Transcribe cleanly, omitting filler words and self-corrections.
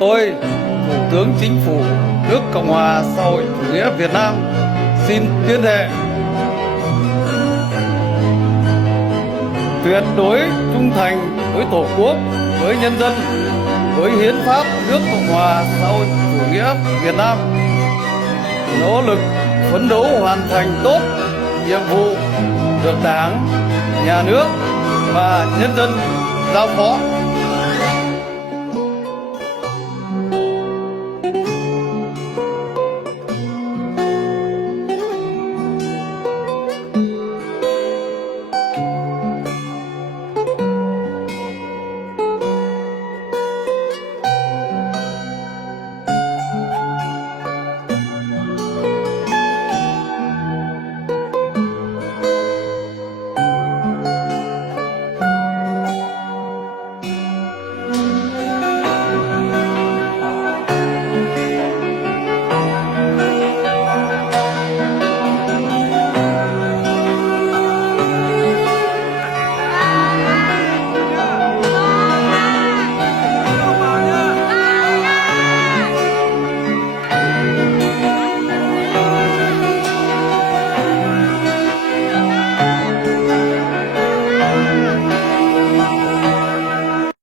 Tôi, Thủ tướng Chính phủ nước Cộng hòa xã hội chủ nghĩa Việt Nam xin tuyên thệ tuyệt đối trung thành với Tổ quốc, với nhân dân, với hiến pháp nước Cộng hòa xã hội chủ nghĩa Việt Nam, nỗ lực phấn đấu hoàn thành tốt nhiệm vụ được Đảng, Nhà nước và nhân dân giao phó.